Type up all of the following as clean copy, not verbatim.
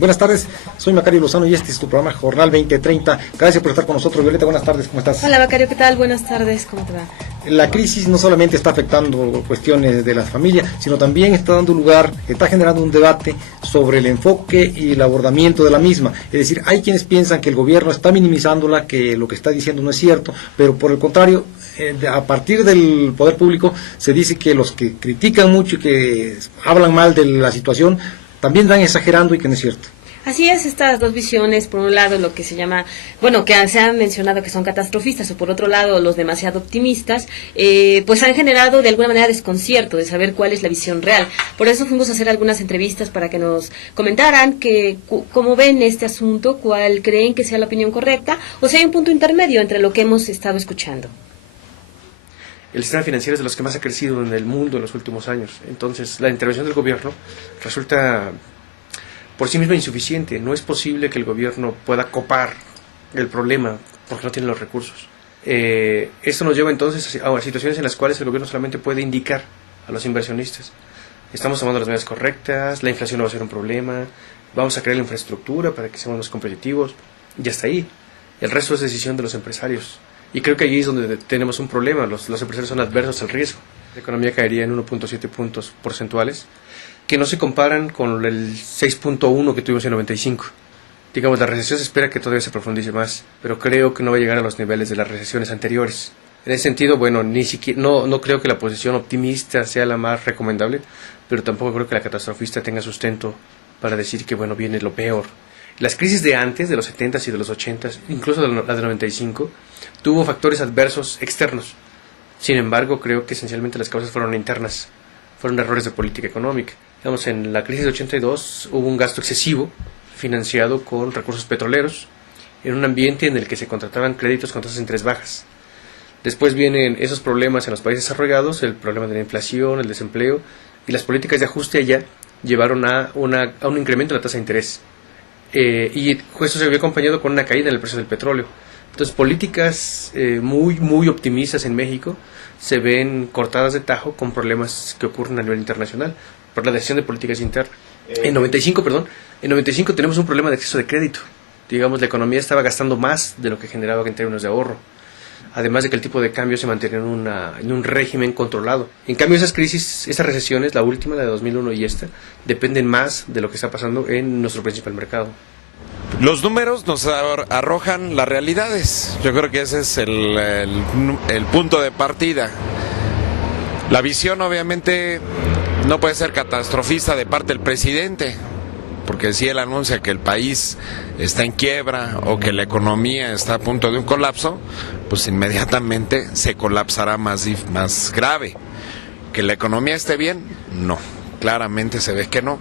Buenas tardes, soy Macario Lozano y este es tu programa Jornal 2030. Gracias por estar con nosotros, Violeta. Buenas tardes, ¿cómo estás? Hola Macario, ¿qué tal? Buenas tardes, ¿cómo te va? La crisis no solamente está afectando cuestiones de las familias, sino también está dando lugar, está generando un debate sobre el enfoque y el abordamiento de la misma. Es decir, hay quienes piensan que el gobierno está minimizándola, que lo que está diciendo no es cierto, pero por el contrario, a partir del poder público se dice que los que critican mucho y que hablan mal de la situación también están exagerando y que no es cierto. Así es, estas dos visiones, por un lado lo que se llama, bueno, que se han mencionado que son catastrofistas, o por otro lado los demasiado optimistas, pues han generado de alguna manera desconcierto de saber cuál es la visión real. Por eso fuimos a hacer algunas entrevistas para que nos comentaran cómo ven este asunto, cuál creen que sea la opinión correcta, o si hay un punto intermedio entre lo que hemos estado escuchando. El sistema financiero es de los que más ha crecido en el mundo en los últimos años. Entonces, la intervención del gobierno resulta por sí misma insuficiente. No es posible que el gobierno pueda copar el problema porque no tiene los recursos. Esto nos lleva entonces a situaciones en las cuales el gobierno solamente puede indicar a los inversionistas: estamos tomando las medidas correctas, la inflación no va a ser un problema, vamos a crear la infraestructura para que seamos más competitivos, y hasta ahí. El resto es decisión de los empresarios. Y creo que allí es donde tenemos un problema. Los empresarios son adversos al riesgo. La economía caería en 1.7 puntos porcentuales, que no se comparan con el 6.1 que tuvimos en 95. Digamos, la recesión se espera que todavía se profundice más, pero creo que no va a llegar a los niveles de las recesiones anteriores. En ese sentido, bueno, no creo que la posición optimista sea la más recomendable, pero tampoco creo que la catastrofista tenga sustento para decir que, bueno, viene lo peor. Las crisis de antes, de los 70s y de los 80s, incluso la de 95, tuvo factores adversos externos. Sin embargo, creo que esencialmente las causas fueron internas, fueron errores de política económica. Digamos, en la crisis de 82 hubo un gasto excesivo financiado con recursos petroleros en un ambiente en el que se contrataban créditos con tasas de interés bajas. Después vienen esos problemas en los países desarrollados, el problema de la inflación, el desempleo, y las políticas de ajuste allá llevaron a un incremento de la tasa de interés. Y esto se vio acompañado con una caída en el precio del petróleo. Entonces, políticas muy optimistas en México se ven cortadas de tajo con problemas que ocurren a nivel internacional por la decisión de políticas internas. En 95 tenemos un problema de exceso de crédito. Digamos, la economía estaba gastando más de lo que generaba en términos de ahorro. Además de que el tipo de cambio se mantenía en un régimen controlado. En cambio, esas crisis, esas recesiones, la última, la de 2001 y esta, dependen más de lo que está pasando en nuestro principal mercado. Los números nos arrojan las realidades. Yo creo que ese es el punto de partida. La visión obviamente no puede ser catastrofista de parte del presidente, porque si él anuncia que el país está en quiebra o que la economía está a punto de un colapso, pues inmediatamente se colapsará más grave. ¿Que la economía esté bien? No, claramente se ve que no.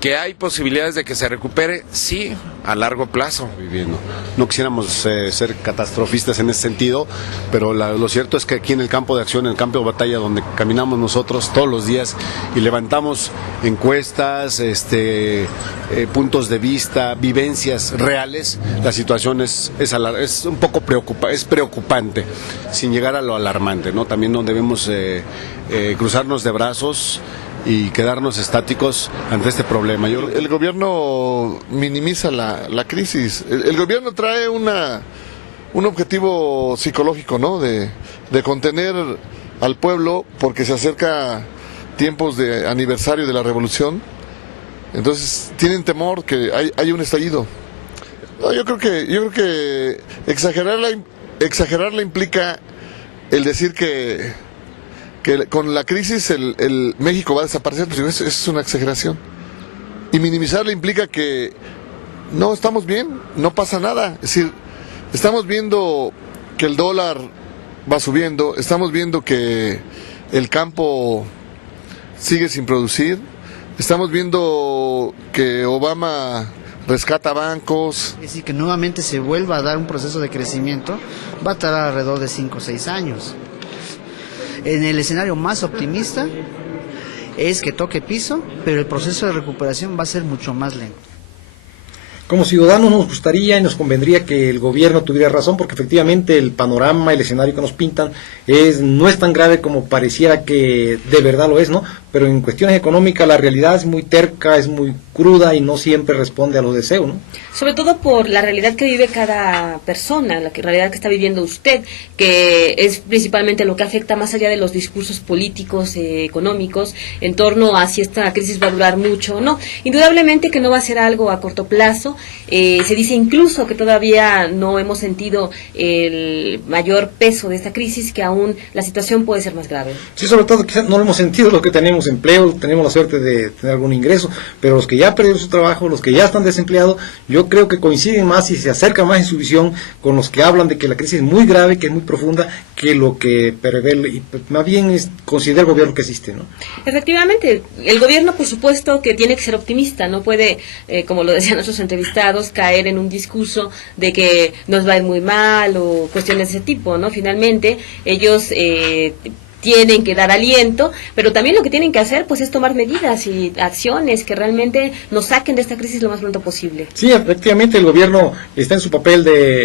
¿Que hay posibilidades de que se recupere? Sí, a largo plazo. Viviendo. No quisiéramos ser catastrofistas en ese sentido, pero lo cierto es que aquí en el campo de acción, en el campo de batalla donde caminamos nosotros todos los días y levantamos encuestas, puntos de vista, vivencias reales, la situación es un poco preocupante, sin llegar a lo alarmante, ¿no? También no debemos cruzarnos de brazos y quedarnos estáticos ante este problema. El gobierno minimiza la crisis. El gobierno trae un objetivo psicológico, ¿no? De contener al pueblo porque se acerca tiempos de aniversario de la revolución. Entonces tienen temor que hay un estallido. No, yo creo que exagerarla implica el decir que con la crisis el México va a desaparecer, pues eso es una exageración. Y minimizarla implica que no estamos bien, no pasa nada. Es decir, estamos viendo que el dólar va subiendo, estamos viendo que el campo sigue sin producir, estamos viendo que Obama rescata bancos. Es decir, que nuevamente se vuelva a dar un proceso de crecimiento, va a tardar alrededor de 5 o 6 años. En el escenario más optimista es que toque piso, pero el proceso de recuperación va a ser mucho más lento. Como ciudadanos nos gustaría y nos convendría que el gobierno tuviera razón, porque efectivamente el panorama, el escenario que nos pintan no es tan grave como pareciera que de verdad lo es, ¿no? pero en cuestiones económicas la realidad es muy terca, es muy cruda y no siempre responde a los deseos, ¿no? Sobre todo por la realidad que vive cada persona, realidad que está viviendo usted, que es principalmente lo que afecta más allá de los discursos políticos, económicos, en torno a si esta crisis va a durar mucho o no. Indudablemente que no va a ser algo a corto plazo. Se dice incluso que todavía no hemos sentido el mayor peso de esta crisis, que aún la situación puede ser más grave. Sí, sobre todo quizás no lo hemos sentido los que tenemos empleo, tenemos la suerte de tener algún ingreso, pero los que ya perdieron su trabajo, los que ya están desempleados, yo creo que coinciden más y se acercan más en su visión con los que hablan de que la crisis es muy grave, que es muy profunda, que lo que prevé, y más bien considera el gobierno que existe, ¿no? Efectivamente, el gobierno por supuesto que tiene que ser optimista, no puede, como lo decían nuestros entrevistados, caer en un discurso de que nos va a ir muy mal o cuestiones de ese tipo, ¿no? Finalmente, ellos tienen que dar aliento, pero también lo que tienen que hacer pues es tomar medidas y acciones que realmente nos saquen de esta crisis lo más pronto posible. Sí, efectivamente el gobierno está en su papel de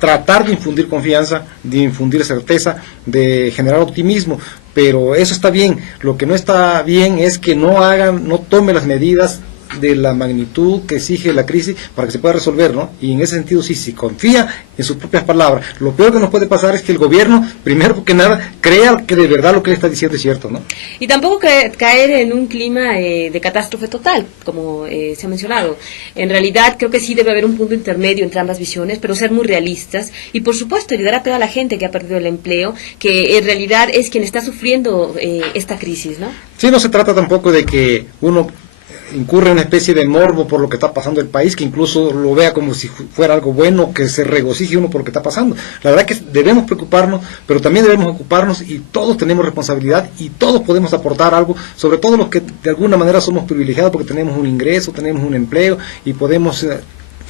tratar de infundir confianza, de infundir certeza, de generar optimismo, pero eso está bien. Lo que no está bien es que no tome las medidas de la magnitud que exige la crisis para que se pueda resolver, ¿no? Y en ese sentido sí, si confía en sus propias palabras. Lo peor que nos puede pasar es que el gobierno, primero que nada, crea que de verdad lo que él está diciendo es cierto, ¿no? Y tampoco caer en un clima de catástrofe total, como se ha mencionado. En realidad creo que sí debe haber un punto intermedio entre ambas visiones, pero ser muy realistas y por supuesto ayudar a toda la gente que ha perdido el empleo, que en realidad es quien está sufriendo esta crisis, ¿no? Sí, no se trata tampoco de que uno incurre en una especie de morbo por lo que está pasando en el país, que incluso lo vea como si fuera algo bueno, que se regocije uno por lo que está pasando. La verdad que debemos preocuparnos, pero también debemos ocuparnos y todos tenemos responsabilidad y todos podemos aportar algo, sobre todo los que de alguna manera somos privilegiados porque tenemos un ingreso, tenemos un empleo y podemos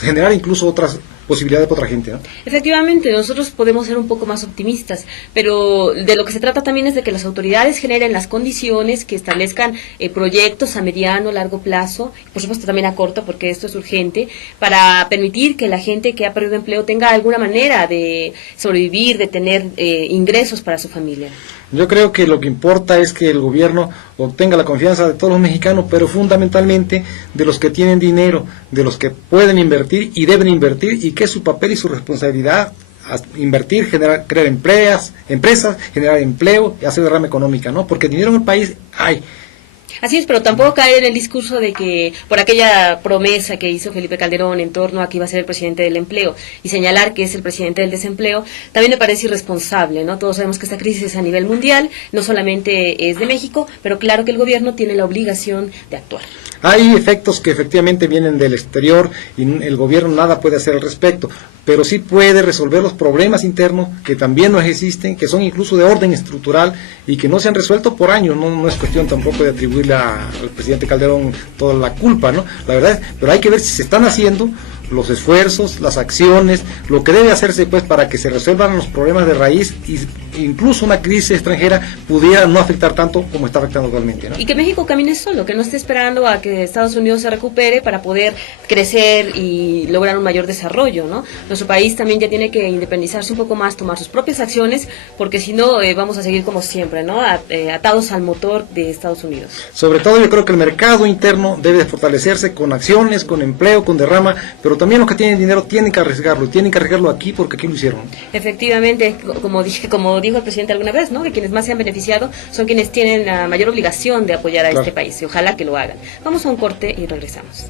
generar incluso otras posibilidades para otra gente, ¿no? Efectivamente, nosotros podemos ser un poco más optimistas, pero de lo que se trata también es de que las autoridades generen las condiciones, que establezcan proyectos a mediano, largo plazo, por supuesto también a corto, porque esto es urgente, para permitir que la gente que ha perdido empleo tenga alguna manera de sobrevivir, de tener ingresos para su familia. Yo creo que lo que importa es que el gobierno obtenga la confianza de todos los mexicanos, pero fundamentalmente de los que tienen dinero, de los que pueden invertir y deben invertir, y que es su papel y su responsabilidad invertir, crear empresas, generar empleo y hacer derrama económica, ¿no? Porque dinero en el país hay. Así es, pero tampoco caer en el discurso de que por aquella promesa que hizo Felipe Calderón en torno a que iba a ser el presidente del empleo y señalar que es el presidente del desempleo, también me parece irresponsable, ¿no? Todos sabemos que esta crisis es a nivel mundial, no solamente es de México, pero claro que el gobierno tiene la obligación de actuar. Hay efectos que efectivamente vienen del exterior y el gobierno nada puede hacer al respecto, pero sí puede resolver los problemas internos que también nos existen, que son incluso de orden estructural y que no se han resuelto por años. No es cuestión tampoco de atribuirle al presidente Calderón toda la culpa, ¿no? La verdad es, pero hay que ver si se están haciendo los esfuerzos, las acciones, lo que debe hacerse pues para que se resuelvan los problemas de raíz y incluso una crisis extranjera pudiera no afectar tanto como está afectando actualmente, ¿no? Y que México camine solo, que no esté esperando a que Estados Unidos se recupere para poder crecer y lograr un mayor desarrollo, ¿no? Nuestro país también ya tiene que independizarse un poco más, tomar sus propias acciones, porque si no vamos a seguir como siempre, ¿no? Atados al motor de Estados Unidos. Sobre todo yo creo que el mercado interno debe fortalecerse con acciones, con empleo, con derrama, pero también los que tienen dinero tienen que arriesgarlo aquí porque aquí lo hicieron. Efectivamente, como dijo el presidente alguna vez, ¿no? Que quienes más se han beneficiado son quienes tienen la mayor obligación de apoyar a este país y ojalá que lo hagan. Vamos a un corte y regresamos.